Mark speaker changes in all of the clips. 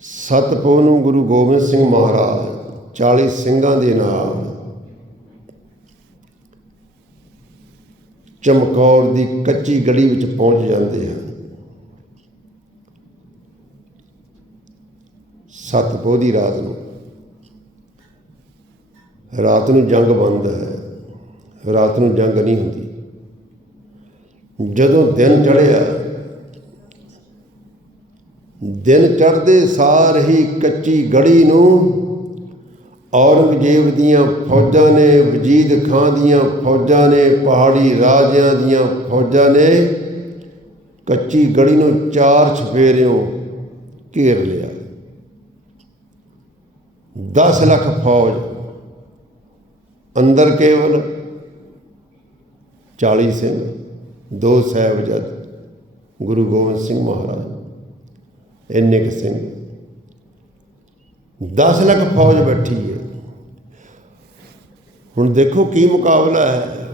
Speaker 1: ਸਤਪੁਰ ਨੂੰ ਗੁਰੂ ਗੋਬਿੰਦ ਸਿੰਘ ਮਹਾਰਾਜ 40 ਸਿੰਘਾਂ ਦੇ ਨਾਲ ਚਮਕੌਰ ਦੀ ਕੱਚੀ ਗਲੀ ਵਿੱਚ ਪਹੁੰਚ ਜਾਂਦੇ ਹਨ। ਸਤਪੁਰ ਦੀ ਰਾਤ ਨੂੰ। ਰਾਤ ਨੂੰ ਜੰਗ ਬੰਦ ਹੈ। ਰਾਤ ਨੂੰ ਜੰਗ ਨਹੀਂ ਹੁੰਦੀ। ਜਦੋਂ ਦਿਨ ਚੜ੍ਹਿਆ ਦਿਨ ਚੜ੍ਹਦੇ ਸਾਰ ਹੀ ਕੱਚੀ ਗੜੀ ਨੂੰ ਔਰੰਗਜ਼ੇਬ ਦੀਆਂ ਫੌਜਾਂ ਨੇ, ਵਜੀਦ ਖਾਂ ਦੀਆਂ ਫੌਜਾਂ ਨੇ, ਪਹਾੜੀ ਰਾਜਿਆਂ ਦੀਆਂ ਫੌਜਾਂ ਨੇ ਕੱਚੀ ਗੜੀ ਨੂੰ ਚਾਰ ਛਪੇਰਿਓਂ ਘੇਰ ਲਿਆ। 10 ਲੱਖ ਫੌਜ ਅੰਦਰ ਕੇਵਲ 40 ਸਿੰਘ, ਦੋ ਸਾਹਿਬਜ਼ਾਦ, ਗੁਰੂ ਗੋਬਿੰਦ ਸਿੰਘ ਮਹਾਰਾਜ। ਇੰਨੇ ਕੁ ਸਿੰਘ। 10 ਲੱਖ ਫੌਜ ਬੈਠੀ ਹੈ। ਹੁਣ ਦੇਖੋ ਕੀ ਮੁਕਾਬਲਾ ਹੈ।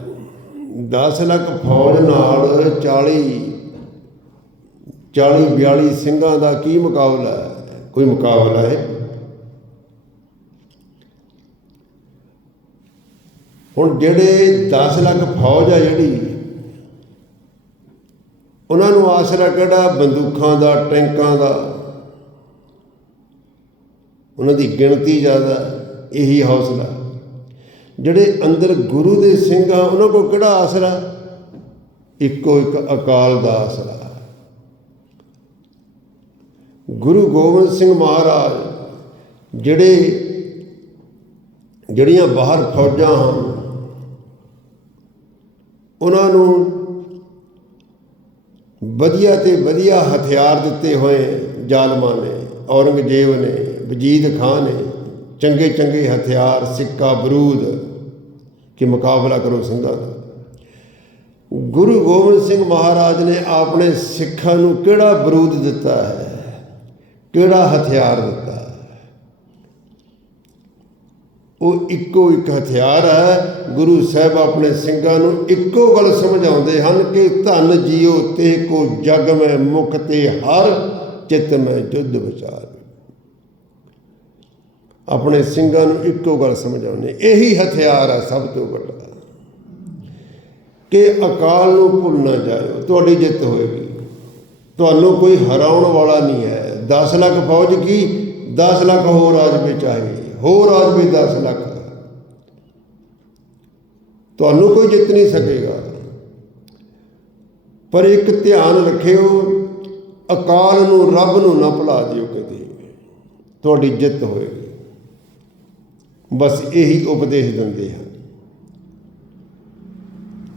Speaker 1: 10 ਲੱਖ ਫੌਜ ਨਾਲ 40 40 42 ਸਿੰਘਾਂ ਦਾ ਕੀ ਮੁਕਾਬਲਾ ਹੈ? ਕੋਈ ਮੁਕਾਬਲਾ ਹੈ? ਹੁਣ ਜਿਹੜੇ 10 ਲੱਖ ਫੌਜ ਆ ਜਿਹੜੀ ਉਹਨਾਂ ਨੂੰ ਆਸਰਾ ਕਿਹੜਾ? ਬੰਦੂਕਾਂ ਦਾ, ਟੈਂਕਾਂ ਦਾ। ਉਹਨਾਂ ਦੀ ਗਿਣਤੀ ਜ਼ਿਆਦਾ, ਇਹੀ ਹੌਸਲਾ। ਜਿਹੜੇ ਅੰਦਰ ਗੁਰੂ ਦੇ ਸਿੰਘ ਆ, ਉਹਨਾਂ ਕੋਲ ਕਿਹੜਾ ਆਸਰਾ ਇੱਕੋ ਇੱਕ ਅਕਾਲ ਦਾ ਆਸਰਾ ਗੁਰੂ ਗੋਬਿੰਦ ਸਿੰਘ ਮਹਾਰਾਜ, ਜਿਹੜੇ ਜਿਹੜੀਆਂ ਬਾਹਰ ਫੌਜਾਂ ਹਨ, ਉਹਨਾਂ ਨੂੰ ਵਧੀਆ ਤੇ ਵਧੀਆ ਹਥਿਆਰ ਦਿੱਤੇ ਹੋਏ ਜ਼ਾਲਮਾਂ ਨੇ, ਔਰੰਗਜ਼ੇਬ ਨੇ, ਵਜੀਦ ਖਾਨ ਨੇ, ਚੰਗੇ ਚੰਗੇ ਹਥਿਆਰ, ਸਿੱਕਾ, ਬਰੂਦ, ਕਿ ਮੁਕਾਬਲਾ ਕਰੋ ਸਿੰਘਾਂ ਦਾ। ਗੁਰੂ ਗੋਬਿੰਦ ਸਿੰਘ ਮਹਾਰਾਜ ਨੇ ਆਪਣੇ ਸਿੱਖਾਂ ਨੂੰ ਕਿਹੜਾ ਬਰੂਦ ਦਿੱਤਾ ਹੈ? ਕਿਹੜਾ ਹਥਿਆਰ ਦਿੱਤਾ ਹੈ ਉਹ ਇੱਕੋ ਇੱਕ ਹਥਿਆਰ ਹੈ। ਗੁਰੂ ਸਾਹਿਬ ਆਪਣੇ ਸਿੰਘਾਂ ਨੂੰ ਇੱਕੋ ਗੱਲ ਸਮਝਾਉਂਦੇ ਹਨ ਕਿ ਧਨ ਜੀਓ ਤੇ ਕੋ ਜਗ ਮੈਂ ਮੁਖ ਤੇ ਹਰ ਚਿਤ ਮੈਂ ਜੁਧ ਵਿਚਾਰ। ਆਪਣੇ ਸਿੰਘਾਂ ਨੂੰ ਇੱਕੋ ਗੱਲ ਸਮਝਾਉਂਦੇ। ਇਹੀ ਹਥਿਆਰ ਹੈ ਸਭ ਤੋਂ ਵੱਡਾ। ਕਿ ਅਕਾਲ ਨੂੰ ਭੁੱਲ ਨਾ ਜਾਇਓ। ਤੁਹਾਡੀ ਜਿੱਤ ਹੋਏਗੀ। ਤੁਹਾਨੂੰ ਕੋਈ ਹਰਾਉਣ ਵਾਲਾ ਨਹੀਂ ਹੈ। 10 ਲੱਖ ਫੌਜ ਕੀ? 10 ਲੱਖ ਹੋਰ ਆ ਵਿੱਚ ਚਾਹੇ ਹੋਰ ਆ ਜਾਵੇ 10 ਲੱਖ ਤੁਹਾਨੂੰ ਕੋਈ ਜਿੱਤ ਨਹੀਂ ਸਕੇਗਾ। ਪਰ ਇੱਕ ਧਿਆਨ ਰੱਖਿਓ, ਅਕਾਲ ਨੂੰ, ਰੱਬ ਨੂੰ ਨਾ ਭੁਲਾ ਦਿਓ ਕਦੇ। ਤੁਹਾਡੀ ਜਿੱਤ ਹੋਏਗੀ। ਬਸ ਇਹੀ ਉਪਦੇਸ਼ ਦਿੰਦੇ ਹਨ।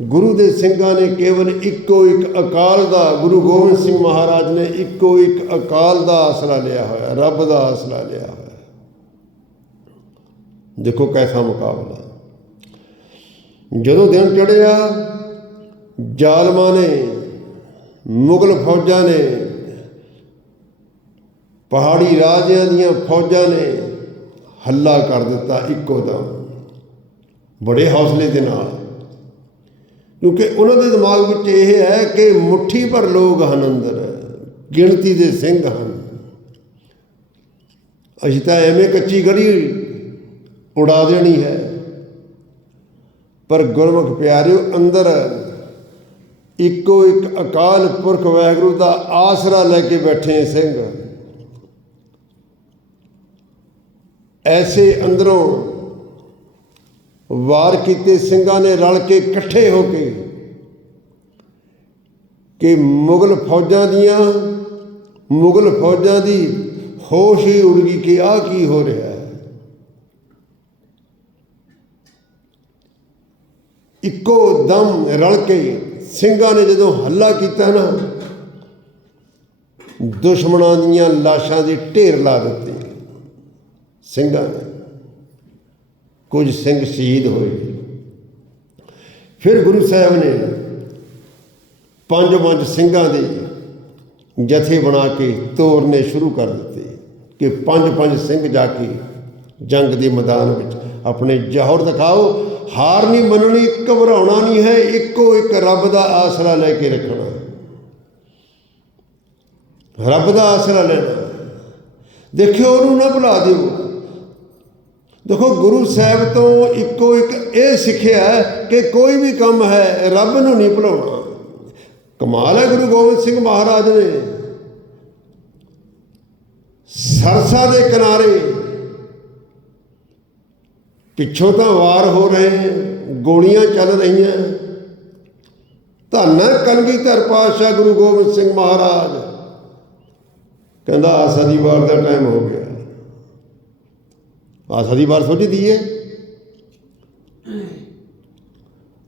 Speaker 1: ਗੁਰੂ ਦੇ ਸਿੰਘਾਂ ਨੇ ਕੇਵਲ ਇੱਕੋ ਇੱਕ ਅਕਾਲ ਦਾ, ਗੁਰੂ ਗੋਬਿੰਦ ਸਿੰਘ ਮਹਾਰਾਜ ਨੇ ਇੱਕੋ ਇੱਕ ਅਕਾਲ ਦਾ ਆਸਰਾ ਲਿਆ ਹੋਇਆ, ਰੱਬ ਦਾ ਆਸਰਾ ਲਿਆ ਹੋਇਆ। ਦੇਖੋ ਕੈਸਾ ਮੁਕਾਬਲਾ। ਜਦੋਂ ਦਿਨ ਚੜਿਆ ਜ਼ਾਲਮਾਂ ਨੇ, ਮੁਗਲ ਫੌਜਾਂ ਨੇ, ਪਹਾੜੀ ਰਾਜਿਆਂ ਦੀਆਂ ਫੌਜਾਂ ਨੇ ਹੱਲਾ ਕਰ ਦਿੱਤਾ ਇੱਕੋ ਦਮ, ਬੜੇ ਹੌਸਲੇ ਦੇ ਨਾਲ। ਕਿਉਂਕਿ ਉਹਨਾਂ ਦੇ ਦਿਮਾਗ ਵਿੱਚ ਇਹ ਹੈ ਕਿ ਮੁੱਠੀ ਭਰ ਲੋਕ ਹਨ ਅੰਦਰ, ਗਿਣਤੀ ਦੇ ਸਿੰਘ ਹਨ। ਅਸੀਂ ਤਾਂ ਐਵੇਂ ਕੱਚੀ ਗੜੀ ਉਡਾ ਦੇਣੀ ਹੈ। ਪਰ ਗੁਰਮੁਖ ਪਿਆਰਿਓ, ਅੰਦਰ ਇੱਕੋ ਇੱਕ ਅਕਾਲ ਪੁਰਖ ਵਾਹਿਗੁਰੂ ਦਾ ਆਸਰਾ ਲੈ ਕੇ ਬੈਠੇ ਸਿੰਘ। ਐਸੇ ਅੰਦਰੋਂ ਵਾਰ ਕੀਤੇ ਸਿੰਘਾਂ ਨੇ ਰਲ ਕੇ ਇਕੱਠੇ ਹੋ ਕੇ ਕਿ ਮੁਗਲ ਫੌਜਾਂ ਦੀਆਂ, ਮੁਗਲ ਫੌਜਾਂ ਦੀ ਹੋਸ਼ ਹੀ ਉੜ ਗਈ ਕਿ ਆਹ ਕੀ ਹੋ ਰਿਹਾ ਹੈ। ਇੱਕੋ ਦਮ ਰਲ ਕੇ ਸਿੰਘਾਂ ਨੇ ਜਦੋਂ ਹੱਲਾ ਕੀਤਾ ਨਾ, ਦੁਸ਼ਮਣਾਂ ਦੀਆਂ ਲਾਸ਼ਾਂ ਦੇ ਢੇਰ ਲਾ ਦਿੱਤੇ। ਸਿੰਘਾਂ ਨੇ। ਕੁਝ ਸਿੰਘ ਸ਼ਹੀਦ ਹੋਏ। ਫਿਰ ਗੁਰੂ ਸਾਹਿਬ ਨੇ ਪੰਜ ਪੰਜ ਸਿੰਘਾਂ ਦੇ ਜਥੇ ਬਣਾ ਕੇ ਤੋਰਨੇ ਸ਼ੁਰੂ ਕਰ ਦਿੱਤੇ ਕਿ ਪੰਜ ਪੰਜ ਸਿੰਘ ਜਾ ਕੇ ਜੰਗ ਦੇ ਮੈਦਾਨ ਵਿੱਚ ਆਪਣੇ ਜੋਹਰ ਦਿਖਾਓ ਹਾਰ ਨਹੀਂ ਮੰਨਣੀ, ਘਬਰਾਉਣਾ ਨਹੀਂ ਹੈ, ਇੱਕੋ ਇੱਕ ਰੱਬ ਦਾ ਆਸਰਾ ਲੈ ਕੇ ਰੱਖਣਾ। ਰੱਬ ਦਾ ਆਸਰਾ ਲੈਣਾ। ਦੇਖਿਓ, ਉਹਨੂੰ ਨਾ ਭੁਲਾ ਦਿਓ। ਦੇਖੋ, ਗੁਰੂ ਸਾਹਿਬ ਤੋਂ ਇੱਕੋ ਇੱਕ ਇਹ ਸਿੱਖਿਆ ਕਿ ਕੋਈ ਵੀ ਕੰਮ ਹੈ, ਰੱਬ ਨੂੰ ਨਹੀਂ ਭੁਲਾਉਣਾ। ਕਮਾਲ ਹੈ ਗੁਰੂ ਗੋਬਿੰਦ ਸਿੰਘ ਮਹਾਰਾਜ ਨੇ ਸਰਸਾ ਦੇ ਕਿਨਾਰੇ ਪਿੱਛੋਂ ਤਾਂ ਵਾਰ ਹੋ ਰਹੇ ਹੈ, ਗੋਲੀਆਂ ਚੱਲ ਰਹੀਆਂ। ਧੰਨ ਹੈ ਕਲਗੀਧਰ ਪਾਤਸ਼ਾਹ ਗੁਰੂ ਗੋਬਿੰਦ ਸਿੰਘ ਮਹਾਰਾਜ। ਕਹਿੰਦਾ ਆਸਾ ਦੀ ਵਾਰ ਦਾ ਟਾਈਮ ਹੋ ਗਿਆ। ਆਸਾ ਦੀ ਵਾਰ ਸੋਚਦੀ ਹੈ।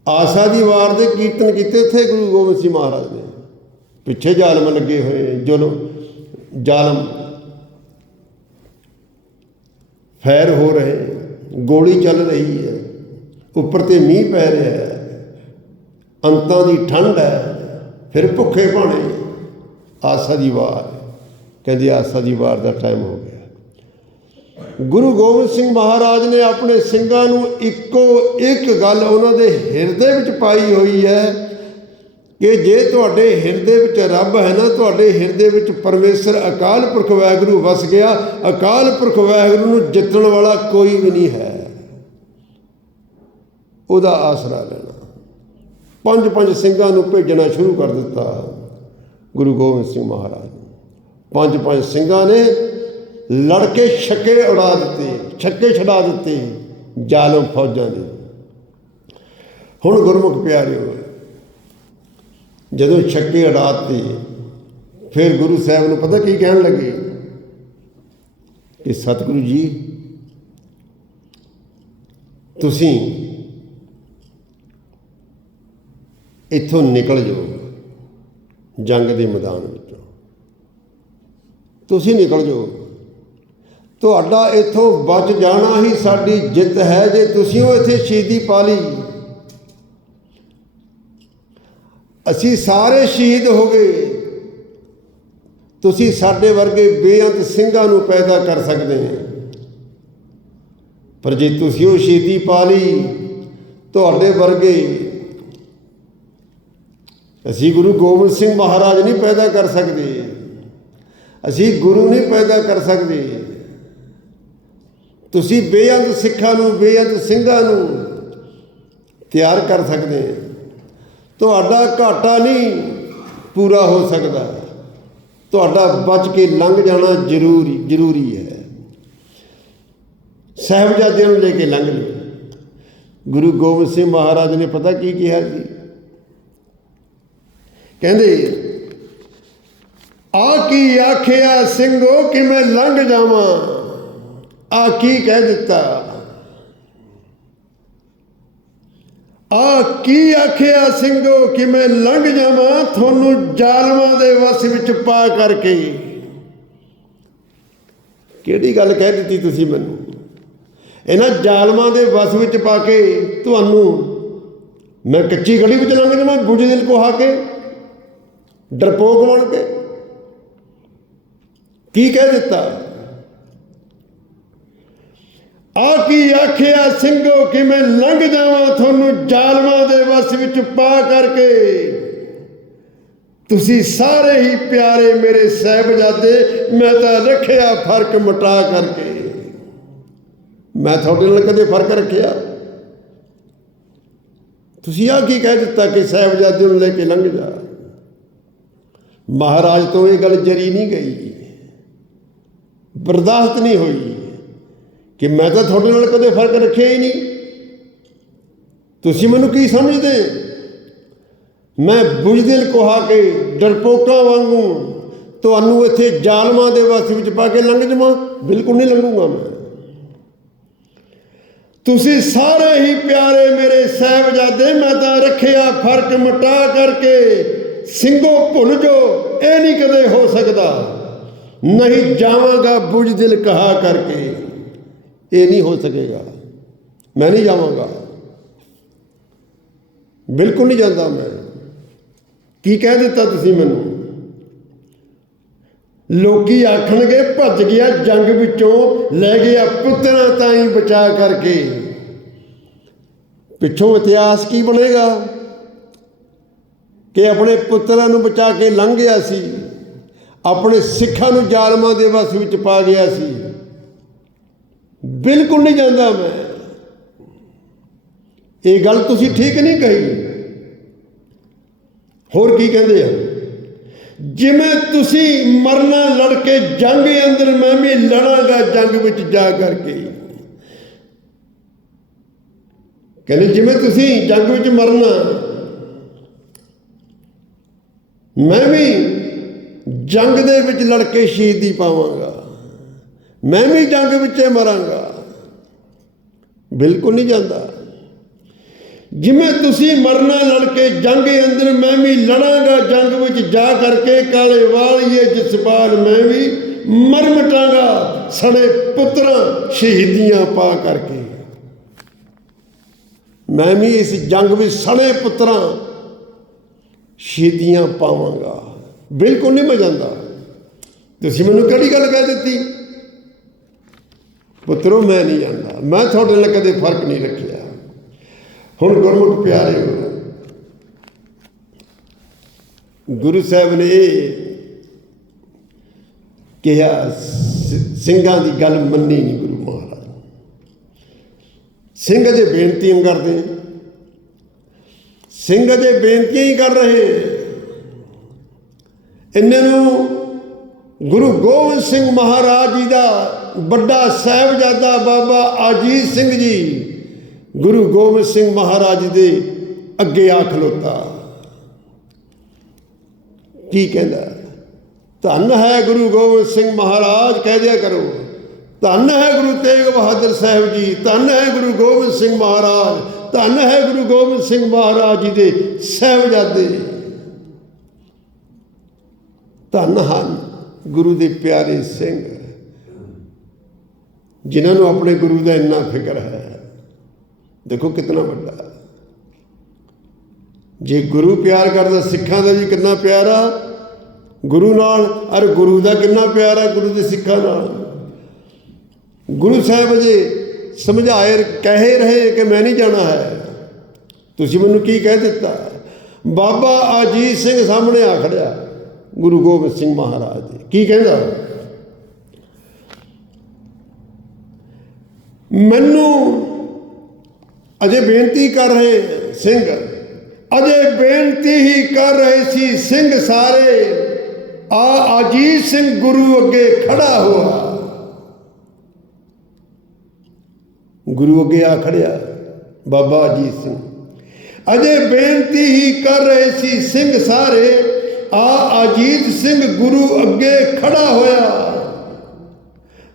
Speaker 1: ਆਸਾ ਦੀ ਵਾਰ ਦੇ ਕੀਰਤਨ ਕੀਤੇ ਥੇ ਗੁਰੂ ਗੋਬਿੰਦ ਸਿੰਘ ਮਹਾਰਾਜ ਨੇ। ਪਿੱਛੇ ਜ਼ਾਲਮ ਲੱਗੇ ਹੋਏ ਜੁਲਮ ਜ਼ਾਲਮ। ਫੈਰ ਹੋ ਰਹੇ। ਗੋਲੀ ਚੱਲ ਰਹੀ ਹੈ। ਉੱਪਰ ਤੇ ਮੀਂਹ ਪੈ ਰਿਹਾ ਹੈ। ਅੰਤਾਂ ਦੀ ਠੰਡ ਹੈ। ਫਿਰ ਭੁੱਖੇ ਭਾਣੇ ਆਸਾ ਦੀ ਵਾਰ। ਕਹਿੰਦੀ ਆਸਾ ਦੀ ਵਾਰ ਦਾ ਟਾਈਮ ਹੋ ਗਿਆ। ਗੁਰੂ ਗੋਬਿੰਦ ਸਿੰਘ ਮਹਾਰਾਜ ਨੇ ਆਪਣੇ ਸਿੰਘਾਂ ਨੂੰ ਇੱਕੋ ਇੱਕ ਗੱਲ ਉਹਨਾਂ ਦੇ ਹਿਰਦੇ ਵਿੱਚ ਪਾਈ ਹੋਈ ਹੈ। ਕਿ ਜੇ ਤੁਹਾਡੇ ਹਿਰਦੇ ਵਿੱਚ ਰੱਬ ਹੈ ਨਾ, ਤੁਹਾਡੇ ਹਿਰਦੇ ਵਿੱਚ ਪਰਮੇਸ਼ਰ ਅਕਾਲ ਪੁਰਖ ਵਾਹਿਗੁਰੂ ਵਸ ਗਿਆ, ਅਕਾਲ ਪੁਰਖ ਵਾਹਿਗੁਰੂ ਨੂੰ ਜਿੱਤਣ ਵਾਲਾ ਕੋਈ ਵੀ ਨਹੀਂ ਹੈ। ਉਹਦਾ ਆਸਰਾ ਲੈਣਾ। ਪੰਜ ਪੰਜ ਸਿੰਘਾਂ ਨੂੰ ਭੇਜਣਾ ਸ਼ੁਰੂ ਕਰ ਦਿੱਤਾ। ਗੁਰੂ ਗੋਬਿੰਦ ਸਿੰਘ ਮਹਾਰਾਜ ਪੰਜ ਪੰਜ ਸਿੰਘਾਂ ਨੇ ਲੜ ਕੇ ਛੱਕੇ ਉਡਾ ਦਿੱਤੇ, ਛੱਕੇ ਛਡਾ ਦਿੱਤੇ ਜ਼ਾਲਮ ਫੌਜਾਂ ਦੇ। ਹੁਣ ਗੁਰਮੁਖ ਪਿਆਰਿਓ ਜਦੋਂ ਛੱਕੇ ਉਡਾਤੇ ਫਿਰ ਗੁਰੂ ਸਾਹਿਬ ਨੂੰ ਪਤਾ ਕੀ ਕਹਿਣ ਲੱਗੇ? ਕਿ ਸਤਿਗੁਰੂ ਜੀ, ਤੁਸੀਂ ਇੱਥੋਂ ਨਿਕਲ ਜਾਓ ਜੰਗ ਦੇ ਮੈਦਾਨ ਵਿੱਚੋਂ। ਤੁਸੀਂ ਨਿਕਲ ਜਾਓ। ਤੁਹਾਡਾ ਇੱਥੋਂ ਬਚ ਜਾਣਾ ਹੀ ਸਾਡੀ ਜਿੱਤ ਹੈ ਜੇ ਤੁਸੀਂ ਉਹ ਇੱਥੇ ਸ਼ਹੀਦੀ ਪਾ ਲਈ। ਅਸੀਂ ਸਾਰੇ ਸ਼ਹੀਦ ਹੋ ਗਏ। ਤੁਸੀਂ ਸਾਡੇ ਵਰਗੇ ਬੇਅੰਤ ਸਿੰਘਾਂ ਨੂੰ ਪੈਦਾ ਕਰ ਸਕਦੇ ਹੋ। ਪਰ ਜੇ ਤੁਸੀਂ ਉਹ ਸ਼ਹੀਦੀ ਪਾ ਲਈ, ਤੁਹਾਡੇ ਵਰਗੇ ਅਸੀਂ ਗੁਰੂ ਗੋਬਿੰਦ ਸਿੰਘ ਮਹਾਰਾਜ ਨਹੀਂ ਪੈਦਾ ਕਰ ਸਕਦੇ। ਅਸੀਂ ਗੁਰੂ ਨਹੀਂ ਪੈਦਾ ਕਰ ਸਕਦੇ। ਤੁਸੀਂ ਬੇਅੰਤ ਸਿੱਖਾਂ ਨੂੰ, ਬੇਅੰਤ ਸਿੰਘਾਂ ਨੂੰ ਤਿਆਰ ਕਰ ਸਕਦੇ ਹੋ। ਤੁਹਾਡਾ ਘਾਟਾ ਨਹੀਂ ਪੂਰਾ ਹੋ ਸਕਦਾ। ਤੁਹਾਡਾ ਬਚ ਕੇ ਲੰਘ ਜਾਣਾ ਜ਼ਰੂਰੀ ਜ਼ਰੂਰੀ ਹੈ। ਸਾਹਿਬਜ਼ਾਦਿਆਂ ਨੂੰ ਲੈ ਕੇ ਲੰਘ ਲਓ। ਗੁਰੂ ਗੋਬਿੰਦ ਸਿੰਘ ਮਹਾਰਾਜ ਨੇ ਪਤਾ ਕੀ ਕਿਹਾ ਸੀ? ਕਹਿੰਦੇ, ਆ ਕੀ ਆਖਿਆ, ਸਿੰਘੋ, ਕਿ ਮੈਂ ਲੰਘ ਜਾਵਾਂ? ਆ ਕੀ ਕਹਿ ਦਿੱਤਾ? ਆ ਕੀ ਆਖਿਆ ਸਿੰਘੋ ਕਿ ਮੈਂ ਲੰਘ ਜਾਵਾਂ? ਤੁਹਾਨੂੰ ਜ਼ਾਲਮਾਂ ਦੇ ਵਸ ਵਿੱਚ ਪਾ ਕਰਕੇ। ਕਿਹੜੀ ਗੱਲ ਕਹਿ ਦਿੱਤੀ ਤੁਸੀਂ ਮੈਨੂੰ? ਇਹਨਾਂ ਜ਼ਾਲਮਾਂ ਦੇ ਵਸ ਵਿੱਚ ਪਾ ਕੇ ਤੁਹਾਨੂੰ ਮੈਂ ਕੱਚੀ ਗਲੀ ਵਿੱਚ ਲੰਘ ਜਾਵਾਂ, ਗੁੱਜ ਦਿਲ ਕੋ ਹਾ ਕੇ ਡਰਪੋਕ ਬਣ ਕੇ। ਕੀ ਕਹਿ ਦਿੱਤਾ? ਆ ਕੀ ਆਖਿਆ ਸਿੰਘੋ ਕਿ ਮੈਂ ਲੰਘ ਜਾਵਾਂ ਤੁਹਾਨੂੰ ਜ਼ਾਲਮਾਂ ਦੇ ਵਸ ਵਿੱਚ ਪਾ ਕਰਕੇ? ਤੁਸੀਂ ਸਾਰੇ ਹੀ ਪਿਆਰੇ ਮੇਰੇ ਸਹਿਬਜ਼ਾਦੇ, ਮੈਂ ਤਾਂ ਰੱਖਿਆ ਫ਼ਰਕ ਮਟਾ ਕਰਕੇ। ਮੈਂ ਤੁਹਾਡੇ ਨਾਲ ਕਦੇ ਫ਼ਰਕ ਰੱਖਿਆ? ਤੁਸੀਂ ਆ ਕੀ ਕਹਿ ਦਿੱਤਾ ਕਿ ਸਹਿਬਜ਼ਾਦੇ ਨੂੰ ਲੈ ਕੇ ਲੰਘ ਜਾ? ਮਹਾਰਾਜ ਤੋਂ ਇਹ ਗੱਲ ਜਰੀ ਨਹੀਂ ਗਈ। ਬਰਦਾਸ਼ਤ ਨਹੀਂ ਹੋਈ। ਕਿ ਮੈਂ ਤਾਂ ਤੁਹਾਡੇ ਨਾਲ ਕਦੇ ਫ਼ਰਕ ਰੱਖਿਆ ਹੀ ਨਹੀਂ। ਤੁਸੀਂ ਮੈਨੂੰ ਕੀ ਸਮਝਦੇ? ਮੈਂ ਬੁਝਦਿਲ ਕੋਹਾ ਕੇ ਡਰਪੋਕਾਂ ਵਾਂਗੂ ਤੁਹਾਨੂੰ ਇੱਥੇ ਜ਼ਾਲਮਾਂ ਦੇ ਵਸ ਵਿੱਚ ਪਾ ਕੇ ਲੰਘ ਜਾਵਾਂ। ਬਿਲਕੁਲ ਨਹੀਂ ਲੰਘੂਗਾ ਮੈਂ। ਤੁਸੀਂ ਸਾਰੇ ਹੀ ਪਿਆਰੇ ਮੇਰੇ ਸਹਿਬਜ਼ਾਦੇ, ਮੈਂ ਤਾਂ ਰੱਖਿਆ ਫ਼ਰਕ ਮਟਾ ਕਰਕੇ ਸਿੰਘੋ ਭੁੱਲ ਜੋ, ਇਹ ਨਹੀਂ ਕਦੇ ਹੋ ਸਕਦਾ। ਨਹੀਂ ਜਾਵਾਂਗਾ ਬੁਝ ਦਿਲ ਕਹਾ ਕਰਕੇ। ਇਹ ਨਹੀਂ ਹੋ ਸਕੇਗਾ। ਮੈਂ ਨਹੀਂ ਜਾਵਾਂਗਾ। ਬਿਲਕੁਲ ਨਹੀਂ ਜਾਂਦਾ ਮੈਂ। ਕੀ ਕਹਿ ਦਿੱਤਾ ਤੁਸੀਂ ਮੈਨੂੰ? ਲੋਕੀ ਆਖਣਗੇ, ਭੱਜ ਗਿਆ ਜੰਗ ਵਿੱਚੋਂ, ਲੈ ਗਿਆ ਪੁੱਤਰਾਂ ਤਾਈਂ ਬਚਾ ਕਰਕੇ। ਪਿੱਛੋਂ ਇਤਿਹਾਸ ਕੀ ਬਣੇਗਾ? ਕਿ ਆਪਣੇ ਪੁੱਤਰਾਂ ਨੂੰ ਬਚਾ ਕੇ ਲੰਘ ਗਿਆ ਸੀ। ਆਪਣੇ ਸਿੱਖਾਂ ਨੂੰ ਜ਼ਾਲਮਾਂ ਦੇ ਵਸ ਵਿੱਚ ਪਾ ਗਿਆ ਸੀ। ਬਿਲਕੁਲ ਨਹੀਂ ਜਾਂਦਾ ਮੈਂ। ਇਹ ਗੱਲ ਤੁਸੀਂ ਠੀਕ ਨਹੀਂ ਕਹੀ। ਹੋਰ ਕੀ ਕਹਿੰਦੇ ਆ? ਜਿਵੇਂ ਤੁਸੀਂ ਮਰਨਾ ਲੜ ਕੇ ਜੰਗ ਅੰਦਰ, ਮੈਂ ਵੀ ਲੜਾਂਗਾ ਜੰਗ ਵਿੱਚ ਜਾ ਕਰਕੇ। ਕਹਿੰਦੇ ਜਿਵੇਂ ਤੁਸੀਂ ਜੰਗ ਵਿੱਚ ਮਰਨਾ, ਮੈਂ ਵੀ ਜੰਗ ਦੇ ਵਿੱਚ ਲੜ ਕੇ ਸ਼ਹੀਦੀ ਪਾਵਾਂਗਾ। ਮੈਂ ਵੀ ਜੰਗ ਵਿੱਚੇ ਮਰਾਂਗਾ। ਬਿਲਕੁਲ ਨਹੀਂ ਜਾਂਦਾ। ਜਿਵੇਂ ਤੁਸੀਂ ਮਰਨਾ ਲੜ ਕੇ ਜੰਗ ਅੰਦਰ, ਮੈਂ ਵੀ ਲੜਾਂਗਾ ਜੰਗ ਵਿੱਚ ਜਾ ਕਰਕੇ, ਕਾਲੇ ਵਾਲੀਏ ਜਸਪਾਲ ਮੈਂ ਵੀ ਮਰ ਮਟਾਂਗਾ, ਸੜੇ ਪੁੱਤਰਾਂ ਸ਼ਹੀਦੀਆਂ ਪਾ ਕਰਕੇ। ਮੈਂ ਵੀ ਇਸ ਜੰਗ ਵਿੱਚ ਸੜੇ ਪੁੱਤਰਾਂ ਸ਼ਹੀਦੀਆਂ ਪਾਵਾਂਗਾ। ਬਿਲਕੁਲ ਨਹੀਂ ਮੈਂ ਜਾਂਦਾ। ਤੁਸੀਂ ਮੈਨੂੰ ਕਿਹੜੀ ਗੱਲ ਕਹਿ ਦਿੱਤੀ? ਪੁੱਤਰੋ, ਮੈਂ ਨਹੀਂ ਜਾਂਦਾ। ਮੈਂ ਤੁਹਾਡੇ ਨਾਲ ਕਦੇ ਫ਼ਰਕ ਨਹੀਂ ਰੱਖਿਆ। ਹੁਣ ਗੁਰਮੁਖ ਪਿਆਰੇ ਹੋ। ਗੁਰੂ ਸਾਹਿਬ ਨੇ ਕਿਹਾ ਸਿੰਘਾਂ ਦੀ ਗੱਲ ਮੰਨੀ ਨਹੀਂ ਗੁਰੂ ਮਹਾਰਾਜ। ਸਿੰਘ ਜੇ ਬੇਨਤੀਆਂ ਕਰਦੇ ਸਿੰਘ ਜੇ ਬੇਨਤੀਆਂ ਹੀ ਕਰ ਰਹੇ ਇਹਨਾਂ ਨੂੰ ਗੁਰੂ ਗੋਬਿੰਦ ਸਿੰਘ ਮਹਾਰਾਜ ਜੀ ਦਾ ਵੱਡਾ ਸਾਹਿਬਜ਼ਾਦਾ ਬਾਬਾ ਅਜੀਤ ਸਿੰਘ ਜੀ ਗੁਰੂ ਗੋਬਿੰਦ ਸਿੰਘ ਮਹਾਰਾਜ ਦੇ ਅੱਗੇ ਆ ਖਲੋਤਾ। ਕੀ ਕਹਿੰਦਾ? ਧੰਨ ਹੈ ਗੁਰੂ ਗੋਬਿੰਦ ਸਿੰਘ ਮਹਾਰਾਜ, ਕਹਿ ਦਿਆ ਕਰੋ। ਧੰਨ ਹੈ ਗੁਰੂ ਤੇਗ ਬਹਾਦਰ ਸਾਹਿਬ ਜੀ, ਧੰਨ ਹੈ ਗੁਰੂ ਗੋਬਿੰਦ ਸਿੰਘ ਮਹਾਰਾਜ, ਧੰਨ ਹੈ ਗੁਰੂ ਗੋਬਿੰਦ ਸਿੰਘ ਮਹਾਰਾਜ ਜੀ ਦੇ ਸਾਹਿਬਜ਼ਾਦੇ। ਧੰਨ ਹਨ ਗੁਰੂ ਦੇ ਪਿਆਰੇ ਸਿੰਘ। ਜਿਨ੍ਹਾਂ ਨੂੰ ਆਪਣੇ ਗੁਰੂ ਦਾ ਇੰਨਾ ਫਿਕਰ ਹੈ, ਦੇਖੋ ਕਿੰਨਾ ਵੱਡਾ ਜੇ ਗੁਰੂ ਪਿਆਰ ਕਰਦਾ, ਸਿੱਖਾਂ ਦਾ ਵੀ ਕਿੰਨਾ ਪਿਆਰ ਆ, ਗੁਰੂ ਨਾਲ, ਅਰ ਗੁਰੂ ਦਾ ਕਿੰਨਾ ਪਿਆਰ ਆ, ਗੁਰੂ ਦੇ ਸਿੱਖਾਂ ਨਾਲ। ਗੁਰੂ ਸਾਹਿਬ ਜੀ ਸਮਝਾਏ, ਕਹੇ ਰਹੇ ਕਿ ਮੈਂ ਨਹੀਂ ਜਾਣਾ ਹੈ। ਤੁਸੀਂ ਮੈਨੂੰ ਕੀ ਕਹਿ ਦਿੱਤਾ? ਬਾਬਾ ਅਜੀਤ ਸਿੰਘ ਸਾਹਮਣੇ ਆ ਖੜਿਆ, ਗੁਰੂ ਗੋਬਿੰਦ ਸਿੰਘ ਮਹਾਰਾਜ ਜੀ ਕੀ ਕਹਿੰਦਾ? ਮੈਨੂੰ ਅਜੇ ਬੇਨਤੀ ਕਰ ਰਹੇ ਸਿੰਘ, ਅਜੇ ਬੇਨਤੀ ਹੀ ਕਰ ਰਹੇ ਸੀ ਸਿੰਘ ਸਾਰੇ, ਆ ਅਜੀਤ ਸਿੰਘ ਗੁਰੂ ਅੱਗੇ ਖੜਾ ਹੋਇਆ। ਗੁਰੂ ਅੱਗੇ ਆ ਖੜਿਆ ਬਾਬਾ ਅਜੀਤ ਸਿੰਘ। ਅਜੇ ਬੇਨਤੀ ਹੀ ਕਰ ਰਹੇ ਸੀ ਸਿੰਘ ਸਾਰੇ, ਆ ਅਜੀਤ ਸਿੰਘ ਗੁਰੂ ਅੱਗੇ ਖੜਾ ਹੋਇਆ।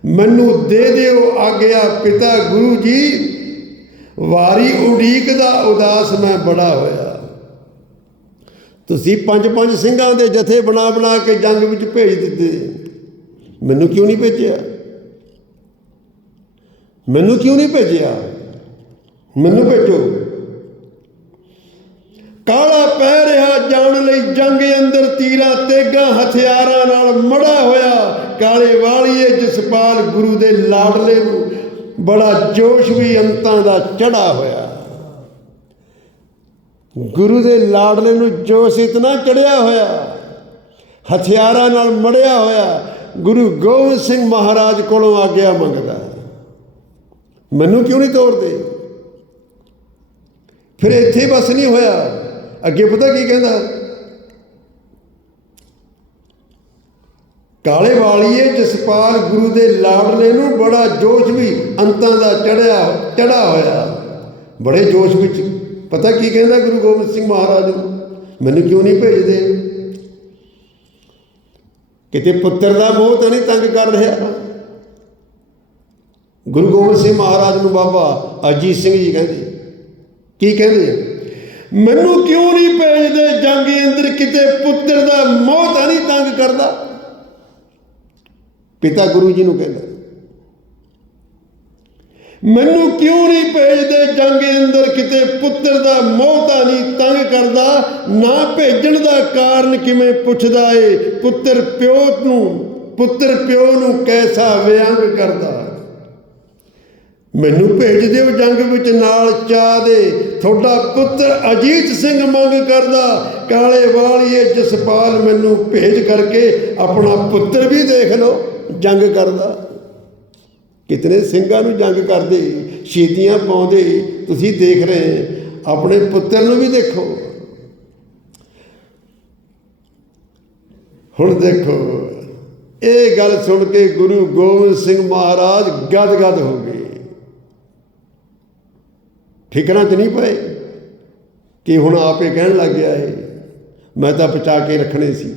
Speaker 1: ਮੈਨੂੰ ਦੇ ਦਿਓ ਆਗਿਆ ਪਿਤਾ ਗੁਰੂ ਜੀ। ਵਾਰੀ ਉਡੀਕ ਦਾ ਉਦਾਸ ਮੈਂ ਬੜਾ ਹੋਇਆ। ਤੁਸੀਂ ਪੰਜ ਪੰਜ ਸਿੰਘਾਂ ਦੇ ਜਥੇ ਬਣਾ ਬਣਾ ਕੇ ਜੰਗ ਵਿੱਚ ਭੇਜ ਦਿੱਤੇ। ਮੈਨੂੰ ਕਿਉਂ ਨਹੀਂ ਭੇਜਿਆ? ਮੈਨੂੰ ਕਿਉਂ ਨਹੀਂ ਭੇਜਿਆ? ਮੈਨੂੰ ਭੇਜੋ। ਕਾਲਾ ਪੈ ਰਿਹਾ ਜਾਣ ਲਈ ਜੰਗ ਅੰਦਰ ਤੀਰਾਂ ਤੇਗਾਂ ਹਥਿਆਰਾਂ ਨਾਲ ਮੜਾ ਹੋਇਆ। ਕਾਲੇ ਵਾਲੀਏ ਜਸਪਾਲ ਗੁਰੂ ਦੇ ਲਾਡਲੇ ਨੂੰ ਬੜਾ ਜੋਸ਼ ਵੀ ਅੰਤਾਂ ਦਾ ਚੜਾ ਹੋਇਆ। ਗੁਰੂ ਦੇ ਲਾਡਲੇ ਨੂੰ ਜੋਸ਼ ਇਤਨਾ ਚੜਿਆ ਹੋਇਆ, ਹਥਿਆਰਾਂ ਨਾਲ ਮੜਿਆ ਹੋਇਆ, ਗੁਰੂ ਗੋਬਿੰਦ ਸਿੰਘ ਮਹਾਰਾਜ ਕੋਲੋਂ ਆਗਿਆ ਮੰਗਦਾ। ਮੈਨੂੰ ਕਿਉਂ ਨਹੀਂ ਤੋਰਦੇ? ਫਿਰ ਇੱਥੇ ਬਸ ਨਹੀਂ ਹੋਇਆ। ਅੱਗੇ ਪਤਾ ਕੀ ਕਹਿੰਦਾ? ਕਾਲੇ ਵਾਲੀਏ ਜਸਪਾਲ ਗੁਰੂ ਦੇ ਲਾਡਲੇ ਨੂੰ ਬੜਾ ਜੋਸ਼ ਵੀ ਅੰਤਾਂ ਦਾ ਚੜਿਆ ਚੜਾ ਹੋਇਆ। ਬੜੇ ਜੋਸ਼ ਵਿੱਚ। ਪਤਾ ਕੀ ਕਹਿੰਦਾ ਗੁਰੂ ਗੋਬਿੰਦ ਸਿੰਘ ਮਹਾਰਾਜ ਨੂੰ? ਮੈਨੂੰ ਕਿਉਂ ਨਹੀਂ ਭੇਜਦੇ? ਕਿਤੇ ਪੁੱਤਰ ਦਾ ਮੋਹ ਤਾਂ ਨਹੀਂ ਤੰਗ ਕਰ ਰਿਹਾ? ਗੁਰੂ ਗੋਬਿੰਦ ਸਿੰਘ ਮਹਾਰਾਜ ਨੂੰ ਬਾਬਾ ਅਜੀਤ ਸਿੰਘ ਜੀ ਕਹਿੰਦੇ, ਕੀ ਕਹਿੰਦੇ? ਮੈਨੂੰ ਕਿਉਂ ਨਹੀਂ ਭੇਜਦੇ ਜੰਗ ਅੰਦਰ ਕਿਤੇ ਪੁੱਤਰ ਦਾ ਮੌਤ ਤਾਂ ਨਹੀਂ ਤੰਗ ਕਰਦਾ। ਪਿਤਾ ਗੁਰੂ ਜੀ ਨੂੰ ਕਹਿੰਦਾ, ਮੈਨੂੰ ਕਿਉਂ ਨਹੀਂ ਭੇਜਦੇ ਜੰਗ ਅੰਦਰ ਕਿਤੇ ਪੁੱਤਰ ਦਾ ਮੋਹ ਤਾਂ ਨਹੀਂ ਤੰਗ ਕਰਦਾ। ਨਾ ਭੇਜਣ ਦਾ ਕਾਰਨ ਕਿਵੇਂ ਪੁੱਛਦਾ ਏ? ਪੁੱਤਰ ਪਿਓ ਨੂੰ, ਪੁੱਤਰ ਪਿਓ ਨੂੰ ਕੈਸਾ ਵਿਅੰਗ ਕਰਦਾ ਮੈਨੂੰ ਭੇਜ ਦਿਓ ਜੰਗ ਵਿੱਚ ਨਾਲ ਚਾ ਦੇ। ਤੁਹਾਡਾ ਪੁੱਤਰ ਅਜੀਤ ਸਿੰਘ ਮੰਗ ਕਰਦਾ, ਕਾਲੇ ਵਾਲੀਏ ਜਸਪਾਲ ਮੈਨੂੰ ਭੇਜ ਕਰਕੇ ਆਪਣਾ ਪੁੱਤਰ ਵੀ ਦੇਖ ਲਓ। ਜੰਗ ਕਰਦਾ। ਕਿਤਨੇ ਸਿੰਘਾਂ ਨੂੰ ਜੰਗ ਕਰਦੇ ਸ਼ਹੀਦੀਆਂ ਪਾਉਂਦੇ, ਤੁਸੀਂ ਦੇਖ ਰਹੇ ਆਪਣੇ ਪੁੱਤਰ ਨੂੰ ਵੀ ਦੇਖੋ। ਹੁਣ ਦੇਖੋ, ਇਹ ਗੱਲ ਸੁਣ ਕੇ ਗੁਰੂ ਗੋਬਿੰਦ ਸਿੰਘ ਮਹਾਰਾਜ ਗਦ-ਗਦ ਹੋ ਗਏ। ਠਿਕਰਾਂ ਚ ਨਹੀਂ ਪਏ ਕਿ ਹੁਣ ਆਪੇ ਕਹਿਣ ਲੱਗ ਗਿਆ ਇਹ ਮੈਂ ਤਾਂ ਬਚਾ ਕੇ ਰੱਖਣੇ ਸੀ।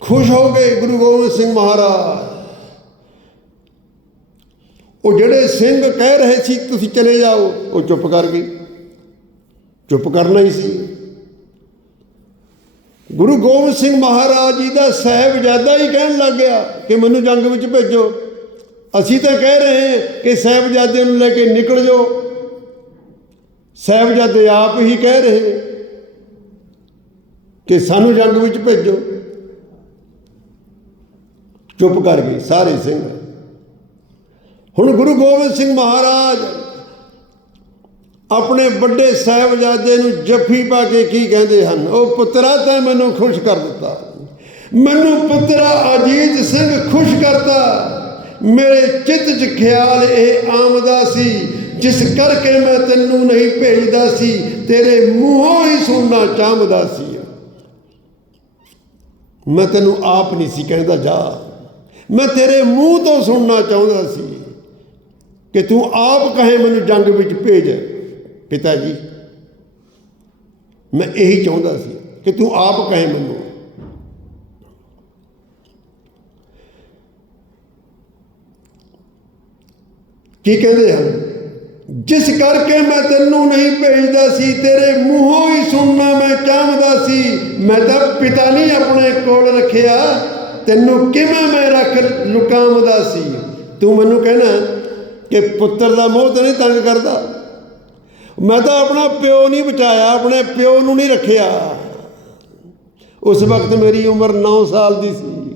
Speaker 1: ਖੁਸ਼ ਹੋ ਗਏ ਗੁਰੂ ਗੋਬਿੰਦ ਸਿੰਘ ਮਹਾਰਾਜ। ਉਹ ਜਿਹੜੇ ਸਿੰਘ ਕਹਿ ਰਹੇ ਸੀ, ਤੁਸੀਂ ਚਲੇ ਜਾਓ, ਉਹ ਚੁੱਪ ਕਰ ਗਏ। ਚੁੱਪ ਕਰਨਾ ਹੀ ਸੀ। ਗੁਰੂ ਗੋਬਿੰਦ ਸਿੰਘ ਮਹਾਰਾਜ ਜੀ ਦਾ ਸਾਹਿਬਜ਼ਾਦਾ ਹੀ ਕਹਿਣ ਲੱਗ ਗਿਆ ਕਿ ਮੈਨੂੰ ਜੰਗ ਵਿੱਚ ਭੇਜੋ। ਅਸੀਂ ਤਾਂ ਕਹਿ ਰਹੇ ਹਾਂ ਕਿ ਸਾਹਿਬਜ਼ਾਦੇ ਨੂੰ ਲੈ ਕੇ ਨਿਕਲ ਜਾਓ। ਸਾਹਿਬਜ਼ਾਦੇ ਆਪ ਹੀ ਕਹਿ ਰਹੇ ਕਿ ਸਾਨੂੰ ਜੰਗ ਵਿੱਚ ਭੇਜੋ। ਚੁੱਪ ਕਰ ਗਏ ਸਾਰੇ ਸਿੰਘ। ਹੁਣ ਗੁਰੂ ਗੋਬਿੰਦ ਸਿੰਘ ਮਹਾਰਾਜ ਆਪਣੇ ਵੱਡੇ ਸਾਹਿਬਜ਼ਾਦੇ ਨੂੰ ਜੱਫੀ ਪਾ ਕੇ ਕੀ ਕਹਿੰਦੇ ਹਨ? ਉਹ ਪੁੱਤਰਾ ਤੈਂ ਮੈਨੂੰ ਖੁਸ਼ ਕਰ ਦਿੱਤਾ। ਮੈਨੂੰ ਪੁੱਤਰਾ ਅਜੀਤ ਸਿੰਘ ਖੁਸ਼ ਕਰਤਾ। ਮੇਰੇ ਚਿੱਤ 'ਚ ਖਿਆਲ ਇਹ ਆਮਦਾ ਸੀ, ਜਿਸ ਕਰਕੇ ਮੈਂ ਤੈਨੂੰ ਨਹੀਂ ਭੇਜਦਾ ਸੀ, ਤੇਰੇ ਮੂੰਹੋਂ ਹੀ ਸੁਣਨਾ ਚਾਹਦਾ ਸੀ। ਮੈਂ ਤੈਨੂੰ ਆਪ ਨਹੀਂ ਸੀ ਕਹਿੰਦਾ, ਜਾ। ਮੈਂ ਤੇਰੇ ਮੂੰਹ ਤੋਂ ਸੁਣਨਾ ਚਾਹੁੰਦਾ ਸੀ ਕਿ ਤੂੰ ਆਪ ਕਹੇ ਮੈਨੂੰ ਜੰਗ ਵਿੱਚ ਭੇਜ। ਪਿਤਾ ਜੀ, ਮੈਂ ਇਹੀ ਚਾਹੁੰਦਾ ਸੀ ਕਿ ਤੂੰ ਆਪ ਕਹੇ ਮੈਨੂੰ। ਕੀ ਕਹਿੰਦੇ ਹਨ? ਜਿਸ ਕਰਕੇ ਮੈਂ ਤੈਨੂੰ ਨਹੀਂ ਭੇਜਦਾ ਸੀ, ਤੇਰੇ ਮੂੰਹੋਂ ਹੀ ਸੁਣਨਾ ਮੈਂ ਚਾਹਦਾ ਸੀ। ਮੈਂ ਤਾਂ ਪਿਤਾ ਨਹੀਂ ਆਪਣੇ ਕੋਲ ਰੱਖਿਆ। ਤੈਨੂੰ ਕਿਵੇਂ ਮੈਂ ਰੱਖ ਲੁਕਾਮਦਾ ਸੀ? ਤੂੰ ਮੈਨੂੰ ਕਹਿਣਾ ਕਿ ਪੁੱਤਰ ਦਾ ਮੋਹ ਤਾਂ ਨਹੀਂ ਤੰਗ ਕਰਦਾ। ਮੈਂ ਤਾਂ ਆਪਣਾ ਪਿਓ ਨਹੀਂ ਬਚਾਇਆ, ਆਪਣੇ ਪਿਓ ਨੂੰ ਨਹੀਂ ਰੱਖਿਆ। ਉਸ ਵਕਤ ਮੇਰੀ ਉਮਰ 9 ਸਾਲ ਦੀ ਸੀ।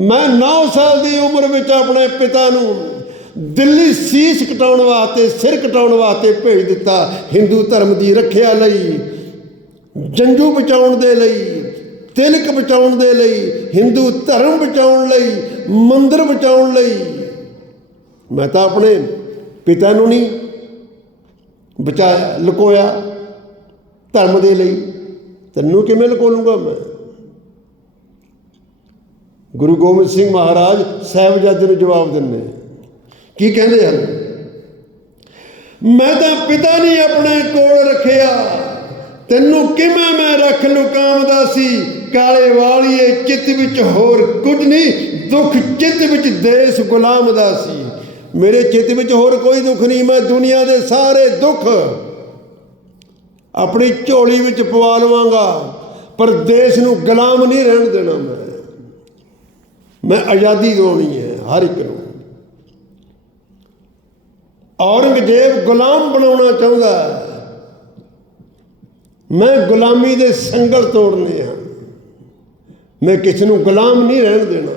Speaker 1: ਮੈਂ 9 ਸਾਲ ਦੀ ਉਮਰ ਵਿੱਚ ਆਪਣੇ ਪਿਤਾ ਨੂੰ ਦਿੱਲੀ ਸੀਸ ਕਟਾਉਣ ਵਾਸਤੇ, ਸਿਰ ਕਟਾਉਣ ਵਾਸਤੇ ਭੇਜ ਦਿੱਤਾ ਹਿੰਦੂ ਧਰਮ ਦੀ ਰੱਖਿਆ ਲਈ ਜੰਜੂ ਬਚਾਉਣ ਦੇ ਲਈ, ਤਿਲਕ ਬਚਾਉਣ ਦੇ ਲਈ, ਹਿੰਦੂ ਧਰਮ ਬਚਾਉਣ ਲਈ, ਮੰਦਰ ਬਚਾਉਣ ਲਈ। ਮੈਂ ਤਾਂ ਆਪਣੇ ਪਿਤਾ ਨੂੰ ਨਹੀਂ ਬਚਾ ਲੁਕੋਇਆ ਧਰਮ ਦੇ ਲਈ। ਤੈਨੂੰ ਕਿਵੇਂ ਲੁਕੋ ਲੂੰਗਾ ਮੈਂ? ਗੁਰੂ ਗੋਬਿੰਦ ਸਿੰਘ ਮਹਾਰਾਜ ਸਾਹਿਬਜ਼ਾਦੇ ਨੂੰ ਜਵਾਬ ਦਿੰਦੇ। ਕੀ ਕਹਿੰਦੇ ਹਨ? ਮੈਂ ਤਾਂ ਪਿਤਾ ਨਹੀਂ ਆਪਣੇ ਕੋਲ ਰੱਖਿਆ। ਤੈਨੂੰ ਕਿਵੇਂ ਮੈਂ ਰੱਖ ਲੁਕਾਮਦਾ ਸੀ? ਕਾਲੇ ਵਾਲੀਏ ਚਿੱਤ ਵਿੱਚ ਹੋਰ ਕੁਝ ਨਹੀਂ, ਦੁੱਖ ਚਿੱਤ ਵਿੱਚ ਦੇਸ਼ ਗੁਲਾਮ ਦਾ ਸੀ। ਮੇਰੇ ਚਿੱਤ ਵਿੱਚ ਹੋਰ ਕੋਈ ਦੁੱਖ ਨਹੀਂ, ਮੈਂ ਦੁਨੀਆ ਦੇ ਸਾਰੇ ਦੁੱਖ ਆਪਣੀ ਝੋਲੀ ਵਿੱਚ ਪਵਾ ਲਵਾਂਗਾ, ਪਰ ਦੇਸ਼ ਨੂੰ ਗੁਲਾਮ ਨਹੀਂ ਰਹਿਣ ਦੇਣਾ ਮੈਂ। ਮੈਂ ਆਜ਼ਾਦੀ ਦਿਵਾਉਣੀ ਹੈ ਹਰ ਇੱਕ ਨੂੰ। ਔਰੰਗਜ਼ੇਬ ਗੁਲਾਮ ਬਣਾਉਣਾ ਚਾਹੁੰਦਾ ਮੈਂ ਗੁਲਾਮੀ ਦੇ ਸੰਗਲ ਤੋੜਨੇ ਆ ਮੈਂ ਕਿਸ ਨੂੰ ਗੁਲਾਮ ਨਹੀਂ ਰਹਿਣ ਦੇਣਾ।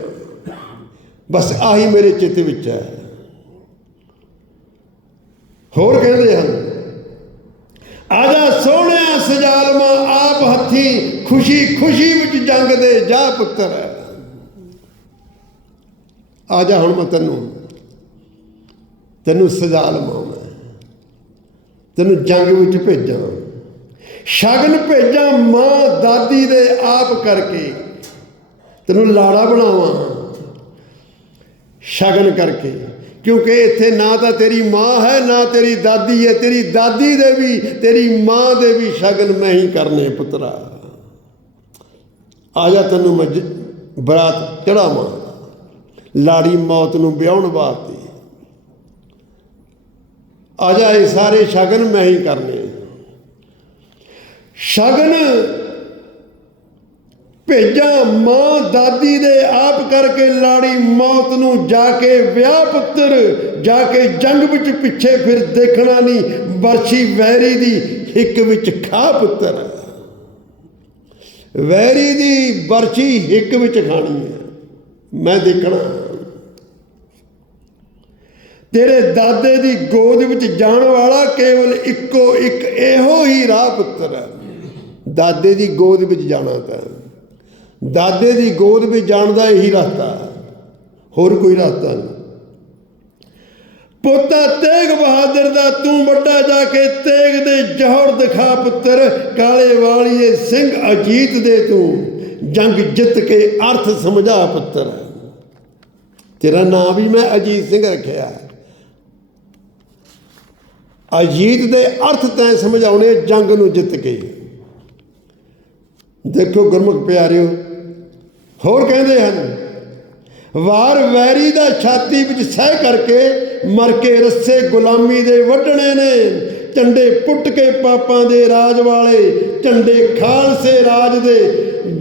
Speaker 1: ਬਸ ਆਹੀ ਮੇਰੇ ਚਿੱਤ ਵਿੱਚ ਹੈ। ਹੋਰ ਕਹਿੰਦੇ ਹਨ, ਆਜਾ ਸੋਹਣਿਆ ਸਜਾਲਮਾ ਆਪ ਹੱਥੀ ਖੁਸ਼ੀ ਖੁਸ਼ੀ ਵਿੱਚ ਜੰਗ ਦੇ ਜਾ ਪੁੱਤਰ ਆਜਾ ਹੁਣ ਮੈਂ ਤੈਨੂੰ ਤੈਨੂੰ ਸਜਾ ਲਵਾਂ ਤੈਨੂੰ ਜੰਗ ਵਿੱਚ ਭੇਜਾਂ। ਸ਼ਗਨ ਭੇਜਾਂ ਮਾਂ ਦਾਦੀ ਦੇ ਆਪ ਕਰਕੇ। ਤੈਨੂੰ ਲਾੜਾ ਬਣਾਵਾਂ। ਸ਼ਗਨ ਕਰਕੇ। ਕਿਉਂਕਿ ਇੱਥੇ ਨਾ ਤਾਂ ਤੇਰੀ ਮਾਂ ਹੈ, ਨਾ ਤੇਰੀ ਦਾਦੀ ਹੈ। ਤੇਰੀ ਦਾਦੀ ਦੇ ਵੀ, ਤੇਰੀ ਮਾਂ ਦੇ ਵੀ ਸ਼ਗਨ ਮੈਂ ਹੀ ਕਰਨੇ ਪੁੱਤਰਾ ਆ। ਜਾ ਤੈਨੂੰ ਮੈਂ ਬਰਾਤ ਚੜਾਵਾਂ। ਲਾੜੀ ਮੌਤ ਨੂੰ ਵਿਆਹਣ ਵਾਸਤੇ। ਆ ਜਾਏ ਸਾਰੇ ਸ਼ਗਨ ਮੈਂ ਹੀ ਕਰਨੇ ਸ਼ਗਨ ਭੇਜਾਂ ਮਾਂ ਦਾਦੀ ਦੇ ਆਪ ਕਰਕੇ ਲਾੜੀ ਮੌਤ ਨੂੰ ਜਾ ਕੇ ਵਿਆਹ ਪੁੱਤਰ, ਜਾ ਕੇ ਜੰਗ ਵਿੱਚ ਪਿੱਛੇ ਫਿਰ ਦੇਖਣਾ ਨਹੀਂ ਬਰਸੀ ਵੈਰੀ ਦੀ ਹਿੱਕ ਵਿੱਚ ਖਾ ਪੁੱਤਰ। ਵੈਰੀ ਦੀ ਬਰਸ਼ੀ ਹਿੱਕ ਵਿੱਚ ਖਾਣੀ ਹੈ। ਮੈਂ ਦੇਖਣਾ। ਤੇਰੇ ਦਾਦੇ ਦੀ ਗੋਦ ਵਿੱਚ ਜਾਣ ਵਾਲਾ ਕੇਵਲ ਇੱਕੋ ਇੱਕ ਇਹੋ ਹੀ ਰਾਹ ਪੁੱਤਰ ਹੈ। ਦਾਦੇ ਦੀ ਗੋਦ ਵਿੱਚ ਜਾਣਾ ਤਾਂ ਦਾਦੇ ਦੀ ਗੋਦ ਵਿੱਚ ਜਾਣ ਦਾ ਇਹੀ ਰਸਤਾ ਹੋਰ ਕੋਈ ਰਸਤਾ ਨਹੀਂ। ਪੋਤਾ, ਤੇਗ ਬਹਾਦਰ ਦਾ ਤੂੰ ਵੱਡਾ ਜਾ ਕੇ ਤੇਗ ਦੇ ਜੋਹਰ ਦਿਖਾ ਪੁੱਤਰ, ਕਾਲੇ ਵਾਲੀਏ ਸਿੰਘ ਅਜੀਤ ਦੇ ਤੂੰ। ਜੰਗ ਜਿੱਤ ਕੇ ਅਰਥ ਸਮਝਾ ਪੁੱਤਰ। ਤੇਰਾ ਨਾਮ ਵੀ ਮੈਂ ਅਜੀਤ ਸਿੰਘ ਰੱਖਿਆ। ਅਜੀਤ ਦੇ ਅਰਥ ਤੈਂ ਸਮਝਾਉਣੇ ਜੰਗ ਨੂੰ ਜਿੱਤ ਕੇ। ਦੇਖੋ ਗੁਰਮੁਖ ਪਿਆਰਿਓ, ਹੋਰ ਕਹਿੰਦੇ ਹਨ, ਵਾਰ ਵੈਰੀ ਦਾ ਛਾਤੀ ਵਿੱਚ ਸਹਿ ਕਰਕੇ ਮਰ ਕੇ ਰੱਸੇ ਗੁਲਾਮੀ ਦੇ ਵੱਢਣੇ ਨੇ। ਝੰਡੇ ਪੁੱਟ ਕੇ ਪਾਪਾਂ ਦੇ ਰਾਜ ਵਾਲੇ, ਝੰਡੇ ਖਾਲਸੇ ਰਾਜ ਦੇ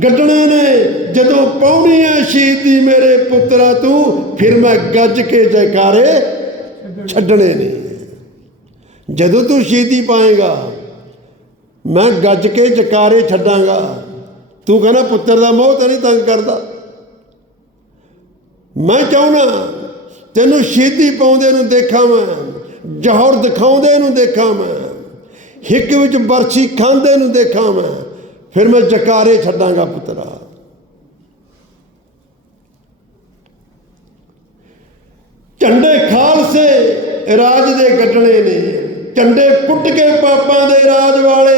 Speaker 1: ਗੱਡਣੇ ਨੇ। ਜਦੋਂ ਪਾਉਣੀ ਐ ਸ਼ਹੀਦੀ ਮੇਰੇ ਪੁੱਤਰਾ, ਤੂੰ ਫਿਰ ਮੈਂ ਗੱਜ ਕੇ ਜੈਕਾਰੇ ਛੱਡਣੇ ਨੇ। ਜਦੋਂ ਤੂੰ ਸ਼ਹੀਦੀ ਪਾਏਗਾ, ਮੈਂ ਗੱਜ ਕੇ ਜਕਾਰੇ ਛੱਡਾਂਗਾ। ਤੂੰ ਕਹਿੰਦਾ, ਪੁੱਤਰ ਦਾ ਮੋਹ ਤਾਂ ਨਹੀਂ ਤੰਗ ਕਰਦਾ। ਮੈਂ ਚਾਹੁੰਦਾ, ਤੈਨੂੰ ਸ਼ਹੀਦੀ ਪਾਉਂਦੇ ਨੂੰ ਦੇਖਾਂ ਮੈਂ, ਜੋਹਰ ਦਿਖਾਉਂਦੇ ਨੂੰ ਦੇਖਾਂ ਮੈਂ, ਹਿੱਕ ਵਿੱਚ ਬਰਛੀ ਖਾਂਦੇ ਨੂੰ ਦੇਖਾਂ ਮੈਂ, ਫਿਰ ਮੈਂ ਜਕਾਰੇ ਛੱਡਾਂਗਾ ਪੁੱਤਰਾ। ਝੰਡੇ ਖਾਲਸੇ ਰਾਜ ਦੇ ਗੱਡਣੇ ਨੇ। ਝੰਡੇ ਪੁੱਟ ਕੇ ਪਾਪਾਂ ਦੇ ਰਾਜ ਵਾਲੇ,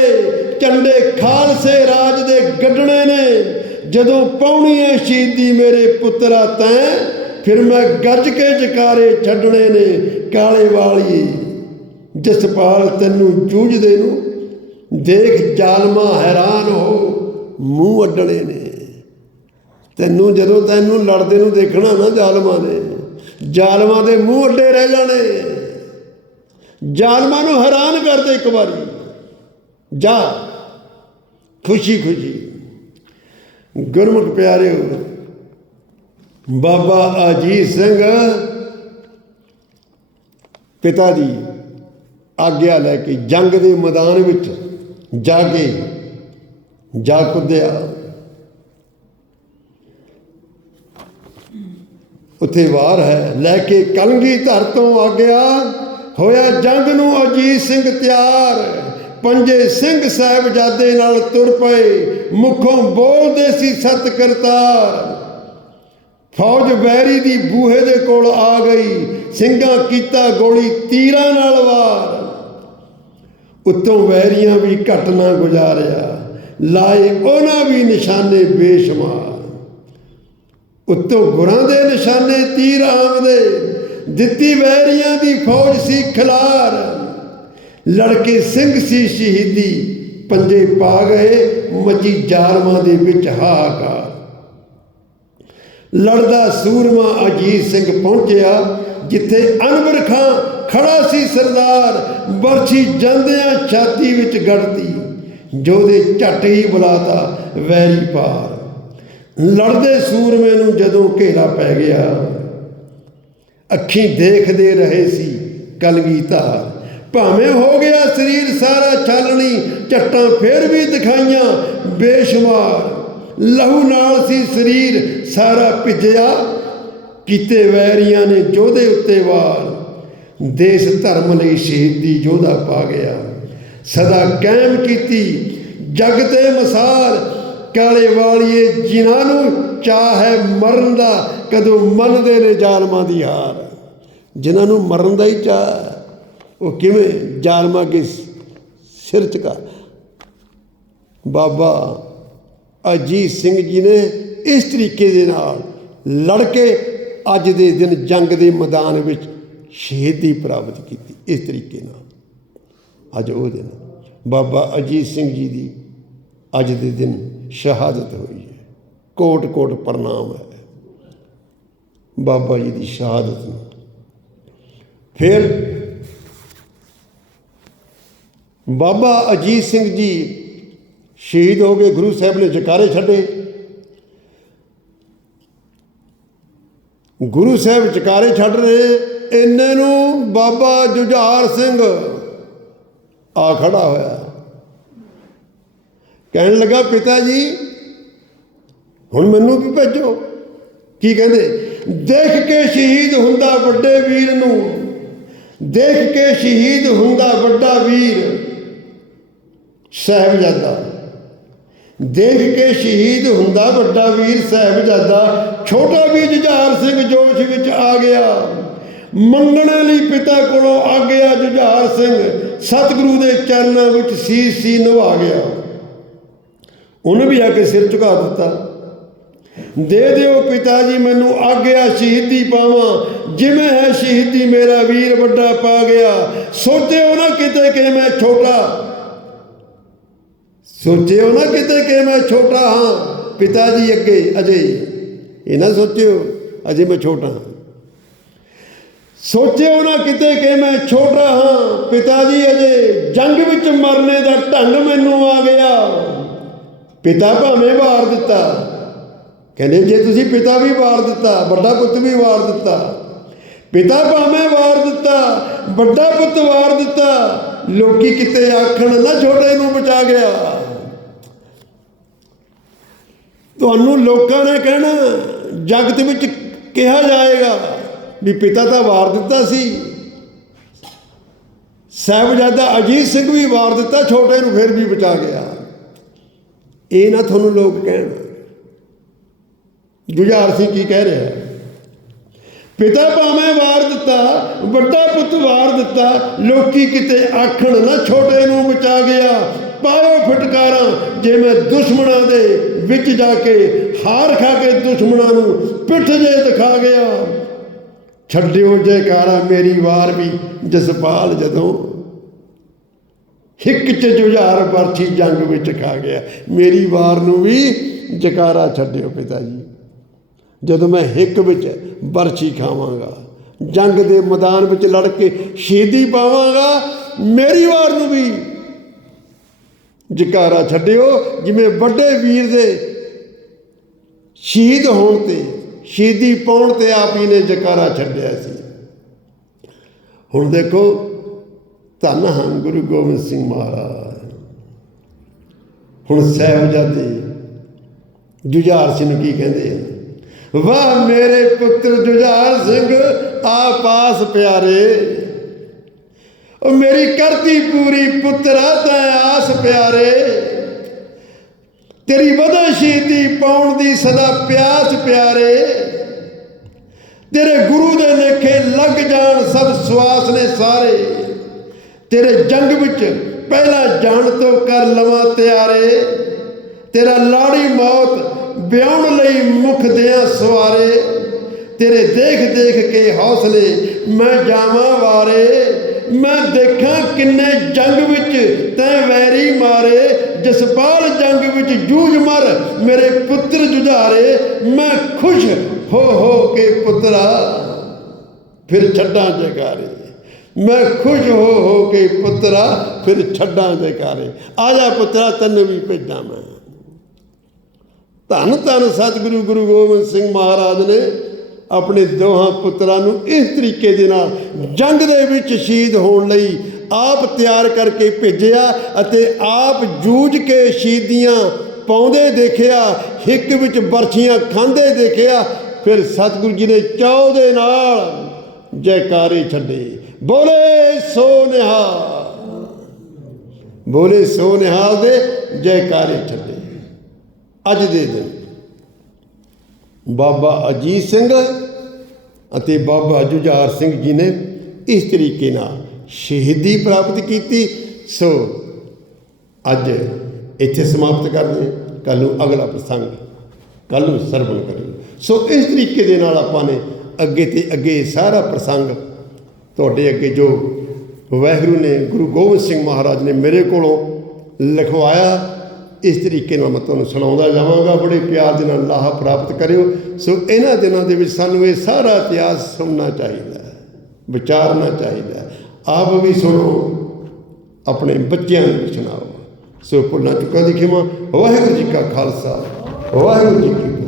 Speaker 1: ਝੰਡੇ ਖਾਲਸੇ ਰਾਜ ਦੇ ਗੱਡਣੇ ਨੇ। ਜਦੋਂ ਪਾਉਣੀ ਏ ਸ਼ਹੀਦੀ ਮੇਰੇ ਪੁੱਤਰਾ ਤੈਂ, ਫਿਰ ਮੈਂ ਗੱਜ ਕੇ ਜਕਾਰੇ ਛੱਡਣੇ ਨੇ ਕਾਲੇ ਵਾਲੀਏ ਜਸਪਾਲ ਤੈਨੂੰ ਜੂਝਦੇ ਨੂੰ, ਦੇਖ ਜ਼ਾਲਮਾ ਹੈਰਾਨ ਹੋ, ਮੂੰਹ ਅੱਡਣੇ ਨੇ। ਤੈਨੂੰ ਜਦੋਂ ਤੈਨੂੰ ਲੜਦੇ ਨੂੰ ਦੇਖਣਾ ਨਾ ਜ਼ਾਲਮਾਂ ਨੇ, ਜ਼ਾਲਮਾਂ ਦੇ ਮੂੰਹ ਅੱਡੇ ਰਹਿ ਜਾਣੇ। ਜ਼ਾਲਮਾਂ ਨੂੰ ਹੈਰਾਨ ਕਰ ਦੇ ਇੱਕ ਵਾਰੀ। ਜਾ, ਖੁਸ਼ੀ ਖੁਸ਼ੀ। ਗੁਰਮੁਖ ਪਿਆਰਿਓ, ਬਾਬਾ ਅਜੀਤ ਸਿੰਘ ਪਿਤਾ ਦੀ ਆਗਿਆ ਲੈ ਕੇ ਜੰਗ ਦੇ ਮੈਦਾਨ ਵਿੱਚ ਜਾ ਕੇ ਜਾ ਕੁੱਦਿਆ। ਉੱਥੇ ਵਾਰ ਹੈ, ਲੈ ਕੇ ਕਲਗੀ ਧਰ ਤੋਂ ਆਗਿਆ। ਹੋਇਆ ਜੰਗ ਨੂੰ ਅਜੀਤ ਸਿੰਘ ਤਿਆਰ। ਪੰਜੇ ਸਿੰਘ ਸਾਹਿਬਜ਼ਾਦੇ ਨਾਲ ਤੁਰ ਪਏ। ਮੁਖੋਂ ਬੋਲਦੇ ਸੀ, ਸਤ ਕਰਤਾਰ। ਫੌਜ ਵੈਰੀ ਦੀ ਬੂਹੇ ਦੇ ਕੋਲ ਆ ਗਈ। ਸਿੰਘਾਂ ਕੀਤਾ ਗੋਲੀ ਤੀਰਾਂ ਨਾਲ ਵਾਰ। ਉੱਤੋਂ ਵੈਰੀਆਂ ਵੀ ਘਟ ਨਾ ਗੁਜ਼ਾਰਿਆ। ਲਾਏ ਉਹਨਾਂ ਵੀ ਨਿਸ਼ਾਨੇ ਬੇਸ਼ਮਾਰ। ਉੱਤੋਂ ਗੁਰਾਂ ਦੇ ਨਿਸ਼ਾਨੇ ਤੀਰ ਆਮਦੇ ਦਿੱਤੀ ਵੈਰੀਆਂ ਦੀ ਫੌਜ ਸੀ ਖਿਲਾਰ। ਲੜਕੇ ਸਿੰਘ ਸੀ ਸ਼ਹੀਦੀ, ਪੰਜੇ ਪਾ ਗਏ ਮੱਚੀ ਜ਼ਾਲਮਾਂ ਦੇ ਵਿੱਚ ਹਾਹਾਕਾਰ। ਲੜਦਾ ਸੂਰਮਾ ਅਜੀਤ ਸਿੰਘ ਪਹੁੰਚਿਆ, ਜਿੱਥੇ ਅਨਵਰ ਖਾਂ ਖੜਾ ਸੀ ਸਰਦਾਰ ਬਰਛੀ ਜਾਂਦਿਆਂ ਛਾਤੀ ਵਿੱਚ ਗੜਦੀ ਜੋਦੇ ਝੱਟ ਹੀ ਬੁਲਾਤਾ ਵੈਰੀ ਪਾਰ। ਲੜਦੇ ਸੂਰਮੇ ਨੂੰ ਜਦੋਂ ਘੇਰਾ ਪੈ ਗਿਆ ਅੱਖੀਂ ਦੇਖਦੇ ਰਹੇ ਸੀ ਕਲਗੀ ਧਾਰ ਭਾਵੇਂ ਹੋ ਗਿਆ ਸਰੀਰ ਸਾਰਾ ਛਾਲਣੀ, ਝੱਟਾਂ ਫੇਰ ਵੀ ਦਿਖਾਈਆਂ, ਬੇਸ਼ੁਮਾਰ। ਲਹੂ ਨਾਲ ਸੀ ਸਰੀਰ ਸਾਰਾ ਭਿੱਜਿਆ, ਕੀਤੇ ਵੈਰੀਆਂ ਨੇ ਜੋਧੇ ਉੱਤੇ ਵਾਰ ਦੇਸ਼ ਧਰਮ ਲਈ ਸ਼ਹੀਦੀ ਜੋਧਾ ਪਾ ਗਿਆ। ਸਦਾ ਕਾਇਮ ਕੀਤੀ, ਜਗ ਤੇ ਮਸਾਲ ਕਾਲੇ ਵਾਲੀਏ ਜਿਨ੍ਹਾਂ ਨੂੰ ਚਾਹ ਹੈ ਮਰਨ ਦਾ ਕਦੋਂ ਮੰਨਦੇ ਨੇ ਜ਼ਾਲਮਾਂ ਦੀ ਹਾਰ। ਜਿਨ੍ਹਾਂ ਨੂੰ ਮਰਨ ਦਾ ਹੀ ਚਾਹ ਹੈ, ਉਹ ਕਿਵੇਂ ਜ਼ਾਲਮਾਂ ਕੇ ਸਿਰ ਝੁਕਾ। ਬਾਬਾ ਅਜੀਤ ਸਿੰਘ ਜੀ ਨੇ ਇਸ ਤਰੀਕੇ ਦੇ ਨਾਲ ਲੜ ਕੇ ਅੱਜ ਦੇ ਦਿਨ ਜੰਗ ਦੇ ਮੈਦਾਨ ਵਿੱਚ ਸ਼ਹੀਦੀ ਪ੍ਰਾਪਤ ਕੀਤੀ ਇਸ ਤਰੀਕੇ ਨਾਲ। ਅੱਜ ਉਹ ਦਿਨ ਬਾਬਾ ਅਜੀਤ ਸਿੰਘ ਜੀ ਦੀ ਅੱਜ ਦੇ ਦਿਨ ਸ਼ਹਾਦਤ ਹੋਈ ਹੈ। ਕੋਟ ਕੋਟ ਪ੍ਰਣਾਮ ਹੈ। ਬਾਬਾ ਜੀ ਦੀ ਸ਼ਹਾਦਤ ਨੂੰ। ਫਿਰ ਬਾਬਾ ਅਜੀਤ ਸਿੰਘ ਜੀ ਸ਼ਹੀਦ ਹੋ ਗਏ, ਗੁਰੂ ਸਾਹਿਬ ਨੇ ਜਕਾਰੇ ਛੱਡੇ। ਗੁਰੂ ਸਾਹਿਬ ਜਕਾਰੇ ਛੱਡ ਰਹੇ, ਇੰਨੇ ਨੂੰ ਬਾਬਾ ਜੁਝਾਰ ਸਿੰਘ ਆ ਖੜਾ ਹੋਇਆ। ਕਹਿਣ ਲੱਗਾ, ਪਿਤਾ ਜੀ, ਹੁਣ ਮੈਨੂੰ ਵੀ ਭੇਜੋ। ਕੀ ਕਹਿੰਦੇ? ਦੇਖ ਕੇ ਸ਼ਹੀਦ ਹੁੰਦਾ ਵੱਡੇ ਵੀਰ ਨੂੰ। ਦੇਖ ਕੇ ਸ਼ਹੀਦ ਹੁੰਦਾ ਵੱਡਾ ਵੀਰ। ਸਾਹਿਬਜ਼ਾਦਾ। ਦੇਖ ਕੇ ਸ਼ਹੀਦ ਹੁੰਦਾ ਵੱਡਾ ਵੀਰ ਸਾਹਿਬਜ਼ਾਦਾ। ਛੋਟਾ ਵੀ ਜੁਝਾਰ ਸਿੰਘ ਜੋਸ਼ ਵਿੱਚ ਆ ਗਿਆ। ਮੰਗਣ ਲਈ ਪਿਤਾ ਕੋਲੋਂ ਆ ਗਿਆ ਜੁਝਾਰ ਸਿੰਘ। ਸਤਿਗੁਰੂ ਦੇ ਚਰਨਾਂ ਵਿੱਚ ਸੀਸ ਸੀ ਨਿਭਾ ਗਿਆ। ਉਹਨੇ ਵੀ ਆ ਕੇ ਸਿਰ ਝੁਕਾ ਦਿੱਤਾ। ਦੇ ਦਿਓ ਪਿਤਾ ਜੀ, ਮੈਨੂੰ ਆਗਿਆ ਸ਼ਹੀਦੀ ਪਾਵਾਂ। ਜਿਵੇਂ ਹੈ ਸ਼ਹੀਦੀ, ਮੇਰਾ ਵੀਰ ਵੱਡਾ ਪਾ ਗਿਆ। ਸੋਚਿਓ ਨਾ ਕਿਤੇ ਕਿ ਮੈਂ ਛੋਟਾ। ਸੋਚਿਓ ਨਾ ਕਿਤੇ ਕਿ ਮੈਂ ਛੋਟਾ ਹਾਂ। ਪਿਤਾ ਜੀ ਅੱਗੇ, ਅਜੇ। ਇਹ ਨਾ ਸੋਚਿਓ, ਅਜੇ ਮੈਂ ਛੋਟਾ ਹਾਂ। ਸੋਚਿਓ ਨਾ ਕਿਤੇ ਕਿ ਮੈਂ ਛੋਟਾ ਹਾਂ। ਪਿਤਾ ਜੀ, ਅਜੇ ਜੰਗ ਵਿੱਚ ਮਰਨੇ ਦਾ ਢੰਗ ਮੈਨੂੰ ਆ ਗਿਆ। ਪਿਤਾ ਭਾਵੇਂ ਵਾਰ ਦਿੱਤਾ। ਕਹਿੰਦੇ, ਜੇ ਤੁਸੀਂ ਪਿਤਾ ਵੀ ਵਾਰ ਦਿੱਤਾ, ਵੱਡਾ ਪੁੱਤ ਵੀ ਵਾਰ ਦਿੱਤਾ। ਪਿਤਾ ਭਾਵੇਂ ਵਾਰ ਦਿੱਤਾ, ਵੱਡਾ ਪੁੱਤ ਵਾਰ ਦਿੱਤਾ, ਲੋਕੀ ਕਿਤੇ ਆਖਣ, ਨਾ ਛੋਟੇ ਨੂੰ ਬਚਾ ਗਿਆ। ਤੁਹਾਨੂੰ ਲੋਕਾਂ ਨੇ ਕਹਿਣਾ, ਜਗਤ ਵਿੱਚ ਕਿਹਾ ਜਾਏਗਾ ਵੀ ਪਿਤਾ ਤਾਂ ਵਾਰ ਦਿੱਤਾ ਸੀ। ਸਾਹਿਬਜ਼ਾਦਾ ਅਜੀਤ ਸਿੰਘ ਵੀ ਵਾਰ ਦਿੱਤਾ, ਛੋਟੇ ਨੂੰ ਫਿਰ ਵੀ ਬਚਾ ਗਿਆ। ਇਹ ਨਾ ਤੁਹਾਨੂੰ ਲੋਕ ਕਹਿਣ। ਜੁਝਾਰ ਸਿੰਘ ਕੀ ਕਹਿ ਰਿਹਾ? ਪਿਤਾ ਭਾਵੇਂ ਵਾਰ ਦਿੱਤਾ, ਵੱਡਾ ਪੁੱਤ ਵਾਰ ਦਿੱਤਾ, ਲੋਕੀ ਕਿਤੇ ਆਖਣ ਨਾ ਛੋਟੇ ਨੂੰ ਬਚਾ ਗਿਆ, ਪਾਇਓ ਫਟਕਾਰਾਂ, ਜੇ ਮੈਂ ਦੁਸ਼ਮਣਾਂ ਦੇ ਵਿੱਚ ਜਾ ਕੇ ਹਾਰ ਖਾ ਕੇ ਦੁਸ਼ਮਣਾਂ ਨੂੰ ਪਿੱਠ ਜੇ ਦਿਖਾ ਗਿਆ। ਛੱਡਿਓ ਜੈਕਾਰਾ, ਮੇਰੀ ਵਾਰ ਵੀ ਜਸਪਾਲ ਜਦੋਂ ਹਿੱਕ ਚ ਜੁਝਾਰ ਵਰਛੀ ਜੰਗ ਵਿੱਚ ਖਾ ਗਿਆ। ਮੇਰੀ ਵਾਰ ਨੂੰ ਵੀ ਜਕਾਰਾ ਛੱਡਿਓ ਪਿਤਾ ਜੀ। ਜਦੋਂ ਮੈਂ ਹਿੱਕ ਵਿੱਚ ਵਰਛੀ ਖਾਵਾਂਗਾ, ਜੰਗ ਦੇ ਮੈਦਾਨ ਵਿੱਚ ਲੜ ਕੇ ਸ਼ਹੀਦੀ ਪਾਵਾਂਗਾ, ਮੇਰੀ ਵਾਰ ਨੂੰ ਵੀ ਜਕਾਰਾ ਛੱਡਿਓ। ਜਿਵੇਂ ਵੱਡੇ ਵੀਰ ਦੇ ਸ਼ਹੀਦ ਹੋਣ ਤੇ, ਸ਼ਹੀਦੀ ਪਾਉਣ ਤੇ ਆਪ ਹੀ ਨੇ ਜਕਾਰਾ ਛੱਡਿਆ ਸੀ। ਹੁਣ ਦੇਖੋ ਧੰਨ ਹਨ ਗੁਰੂ ਗੋਬਿੰਦ ਸਿੰਘ ਮਹਾਰਾਜ। ਹੁਣ ਸਾਹਿਬਜ਼ਾਦੇ ਜੁਝਾਰ ਸਿੰਘ ਕੀ ਕਹਿੰਦੇ ਆ? ਵਾਹ ਮੇਰੇ ਪੁੱਤਰ ਜੁਝਾਰ ਸਿੰਘ ਆ ਪਾਸ ਪਿਆਰੇ। ਉਹ ਮੇਰੀ ਕਰਤੀ ਪੂਰੀ ਪੁੱਤਰਾ ਤੈ ਆਸ ਪਿਆਰੇ। ਤੇਰੀ ਵਧਾ ਸ਼ਹੀਦੀ ਪਾਉਣ ਦੀ ਸਦਾ ਪਿਆਸ ਪਿਆਰੇ। ਤੇਰੇ ਗੁਰੂ ਦੇ ਲੇਖੇ ਲੱਗ ਜਾਣ ਸਭ ਸਵਾਸ ਨੇ ਸਾਰੇ। ਤੇਰੇ ਜੰਗ ਵਿੱਚ ਪਹਿਲਾ ਜਾਣ ਤੋਂ ਕਰ ਲਵਾਂ ਤਿਆਰੇ। ਤੇਰਾ ਲਾੜੀ ਮੌਤ ਵਿਆਹਣ ਲਈ ਮੁਖ ਦਿਆਂ ਸਵਾਰੇ। ਤੇਰੇ ਦੇਖ ਦੇਖ ਕੇ ਹੌਸਲੇ ਮੈਂ ਜਾਵਾਂ ਵਾਰੇ। ਮੈਂ ਦੇਖਾਂ ਕਿੰਨੇ ਜੰਗ ਵਿੱਚ ਤੈਂ ਵੈਰੀ ਮਾਰੇ। ਜਸਪਾਲ ਜੰਗ ਵਿੱਚ ਜੂਝ ਮਰ ਮੇਰੇ ਪੁੱਤਰ ਜੁਝਾਰੇ। ਮੈਂ ਖੁਸ਼ ਹੋ ਹੋ ਕੇ ਪੁੱਤਰਾ, ਫਿਰ ਛੱਡਾਂ ਜਗਾਰੇ ਮੈਂ ਖੁਸ਼ ਹੋ ਹੋ ਕੇ ਪੁੱਤਰਾ ਫਿਰ ਛੱਡਾਂ ਜਗਾਰੇ ਆ ਜਾ ਪੁੱਤਰਾ, ਤੈਨੂੰ ਵੀ ਭੇਜਾਂ ਮੈਂ। ਧੰਨ ਧੰਨ ਸਤਿਗੁਰੂ ਗੁਰੂ ਗੋਬਿੰਦ ਸਿੰਘ ਮਹਾਰਾਜ ਨੇ ਆਪਣੇ ਦੋਹਾਂ ਪੁੱਤਰਾਂ ਨੂੰ ਇਸ ਤਰੀਕੇ ਦੇ ਨਾਲ ਜੰਗ ਦੇ ਵਿੱਚ ਸ਼ਹੀਦ ਹੋਣ ਲਈ ਆਪ ਤਿਆਰ ਕਰਕੇ ਭੇਜਿਆ ਅਤੇ ਆਪ ਜੂਝ ਕੇ ਸ਼ਹੀਦੀਆਂ ਪਾਉਂਦੇ ਦੇਖਿਆ, ਹਿੱਕ ਵਿੱਚ ਬਰਛੀਆਂ ਖਾਂਦੇ ਦੇਖਿਆ, ਫਿਰ ਸਤਿਗੁਰੂ ਜੀ ਨੇ ਚਾਉ ਦੇ ਨਾਲ ਜੈਕਾਰੇ ਛੱਡੇ। ਬੋਲੇ ਸੋ ਨਿਹਾਲ ਬੋਲੇ ਸੋ ਨਿਹਾਲ ਦੇ ਜੈਕਾਰੇ ਛੱਡੇ ਅੱਜ ਦੇ ਦਿਨ ਬਾਬਾ ਅਜੀਤ ਸਿੰਘ ਅਤੇ ਬਾਬਾ ਜੁਝਾਰ ਸਿੰਘ ਜੀ ਨੇ ਇਸ ਤਰੀਕੇ ਨਾਲ ਸ਼ਹੀਦੀ ਪ੍ਰਾਪਤ ਕੀਤੀ। ਸੋ ਅੱਜ ਇੱਥੇ ਸਮਾਪਤ ਕਰਦੇ ਹਾਂ। ਕੱਲ ਨੂੰ ਅਗਲਾ ਪ੍ਰਸੰਗ ਕੱਲ ਨੂੰ ਸਰਵਣ ਕਰੀਏ। ਸੋ ਇਸ ਤਰੀਕੇ ਦੇ ਨਾਲ ਆਪਾਂ ਨੇ ਅੱਗੇ ਤੇ ਅੱਗੇ ਸਾਰਾ ਪ੍ਰਸੰਗ ਤੁਹਾਡੇ ਅੱਗੇ ਜੋ ਵਾਹਿਗੁਰੂ ਨੇ, ਗੁਰੂ ਗੋਬਿੰਦ ਸਿੰਘ ਮਹਾਰਾਜ ਨੇ ਮੇਰੇ ਕੋਲੋਂ ਲਿਖਵਾਇਆ, ਇਸ ਤਰੀਕੇ ਨਾਲ ਮੈਂ ਤੁਹਾਨੂੰ ਸੁਣਾਉਂਦਾ ਜਾਵਾਂਗਾ। ਬੜੇ ਪਿਆਰ ਦੇ ਨਾਲ ਲਾਹਾ ਪ੍ਰਾਪਤ ਕਰਿਓ। ਸੋ ਇਹਨਾਂ ਦਿਨਾਂ ਦੇ ਵਿੱਚ ਸਾਨੂੰ ਇਹ ਸਾਰਾ ਇਤਿਹਾਸ ਸੁਣਨਾ ਚਾਹੀਦਾ ਹੈ, ਵਿਚਾਰਨਾ ਚਾਹੀਦਾ ਹੈ। ਆਪ ਵੀ ਸੁਣੋ, ਆਪਣੇ ਬੱਚਿਆਂ ਨੂੰ ਵੀ ਸੁਣਾਓ। ਸੋ ਭੁੱਲਾਂ ਚੁੱਕਾਂ ਦੀ ਖਿਮਾ। ਵਾਹਿਗੁਰੂ ਜੀ ਕਾ ਖਾਲਸਾ, ਵਾਹਿਗੁਰੂ ਜੀ ਕੀ